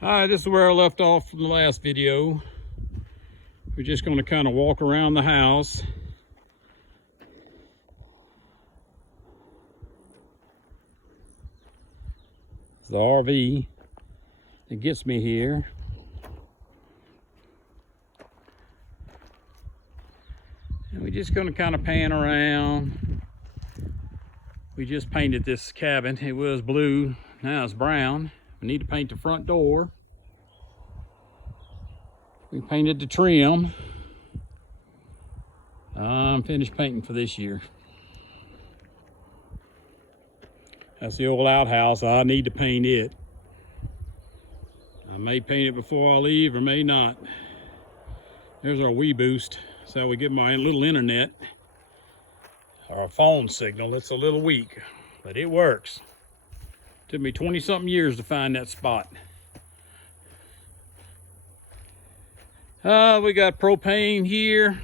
Hi, this is where I left off from the last video. We're just going to kind of walk around the house. It's the RV that gets me here. And we're just going to kind of pan around. We just painted this cabin. It was blue, now it's brown. We need to paint the front door. We painted the trim. I'm finished painting for this year. That's the old outhouse. I need to paint it. I may paint it before I leave or may not. There's our WeBoost. That's how we get my little internet. Our phone signal. It's a little weak, but it works. Took me 20-something years to find that spot. We got propane here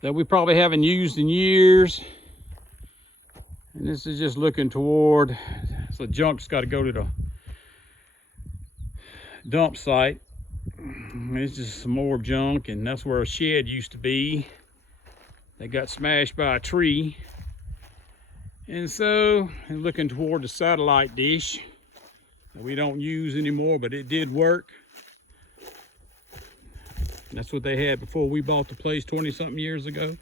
that we probably haven't used in years. And this is just looking toward, so junk's got to go to the dump site. It's just some more junk, and that's where a shed used to be. They got smashed by a tree. And so, looking toward the satellite dish that we don't use anymore, but it did work. And that's what they had before we bought the place 20-something years ago.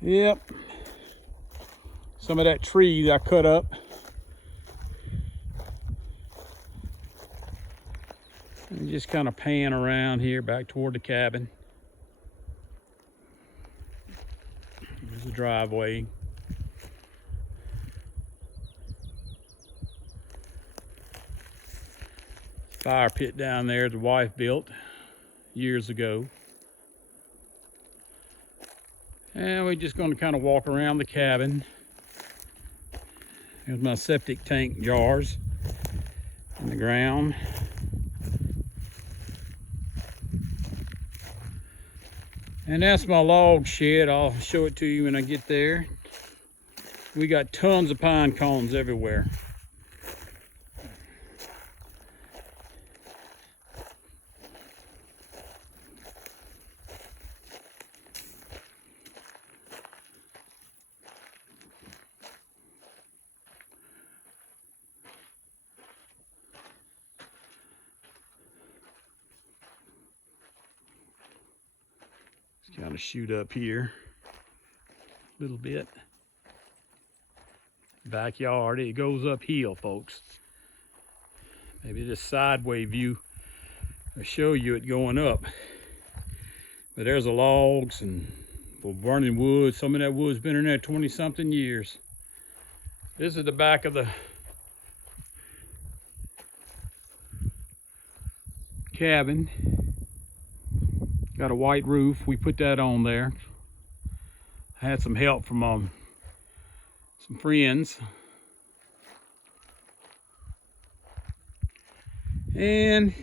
Yep. Some of that tree that I cut up. And just kind of pan around here back toward the cabin. There's a driveway. Fire pit down there the wife built years ago. And we're just going to kind of walk around the cabin. Here's my septic tank jars in the ground. And that's my log shed. I'll show it to you when I get there. We got tons of pine cones everywhere. Kind of shoot up here a little bit. Backyard, it goes uphill, folks. Maybe this sideway view will show you it going up. But there's the logs and burning wood. Some of that wood's been in there 20-something years. This is the back of the cabin. Got a white roof. We put that on there. I had some help from some friends. And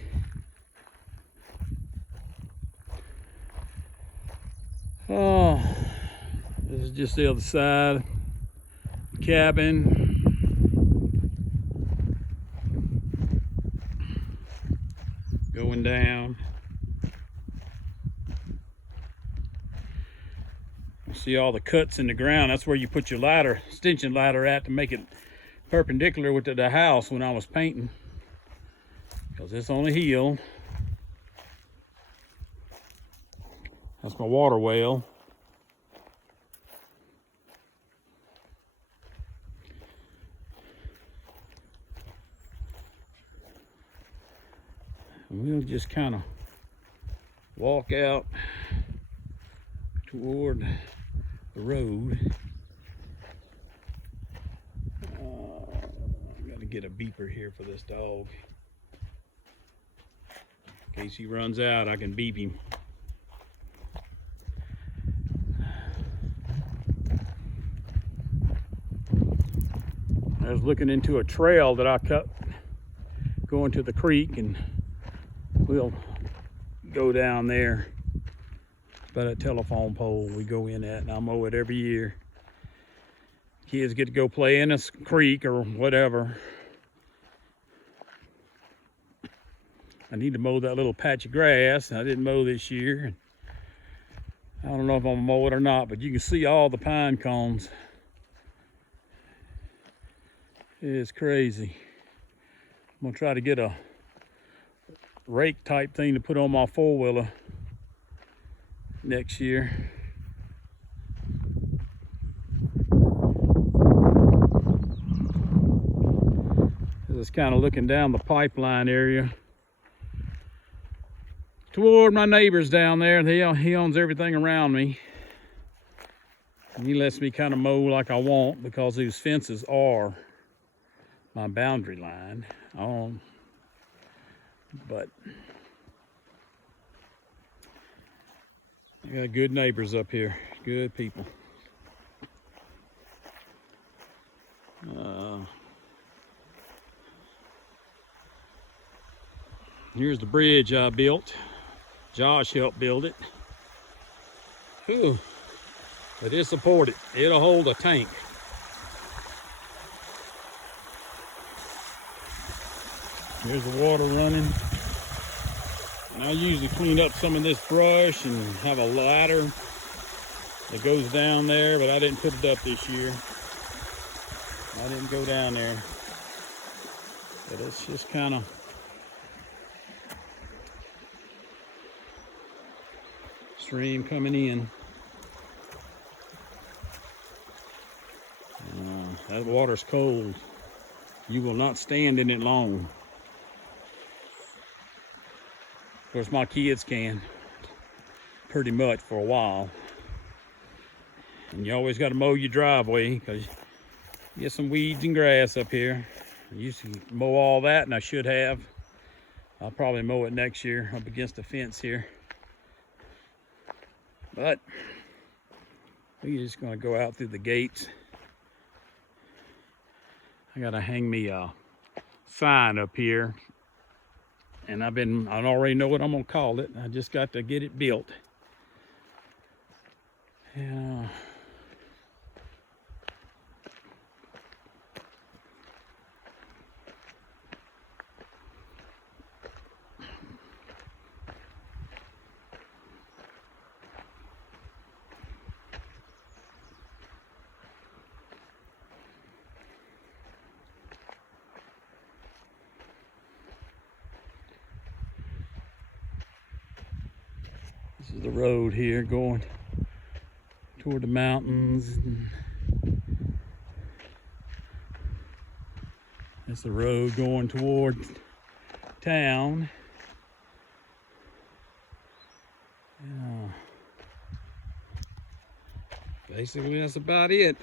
this is just the other side of the cabin. Going down. See all the cuts in the ground. That's where you put your ladder, extension ladder at to make it perpendicular with the house when I was painting. Because it's on a hill. That's my water well. And we'll just kind of walk out toward the road. I'm gonna get a beeper here for this dog. In case he runs out, I can beep him. I was looking into a trail that I cut going to the creek, and we'll go down there. By that telephone pole we go in at, and I mow it every year. kids get to go play in a creek or whatever. I need to mow that little patch of grass. I didn't mow this year. I don't know if I'm gonna mow it or not, but you can see all the pine cones. It's crazy. I'm gonna try to get a rake type thing to put on my four-wheeler next year. Just kind of looking down the pipeline area toward my neighbors down there. He owns everything around me, and he lets me kind of mow like I want because these fences are my boundary line. But I got good neighbors up here, good people. Here's the bridge I built. Josh helped build it. Whew. But it'll support it. It'll hold a tank. There's the water running. And I usually clean up some of this brush and have a ladder that goes down there, but I didn't put it up this year. I didn't go down there. But it's just kind of stream coming in. That water's cold. You will not stand in it long. Of course, my kids can, pretty much for a while. And you always got to mow your driveway because you get some weeds and grass up here. I used to mow all that, and I should have. I'll probably mow it next year up against the fence here. But we're just gonna go out through the gates. I gotta hang me a sign up here, and I already know what I'm gonna call it. I just got to get it built. Yeah. This is the road here going toward the mountains. That's the road going toward town. Yeah. Basically, that's about it.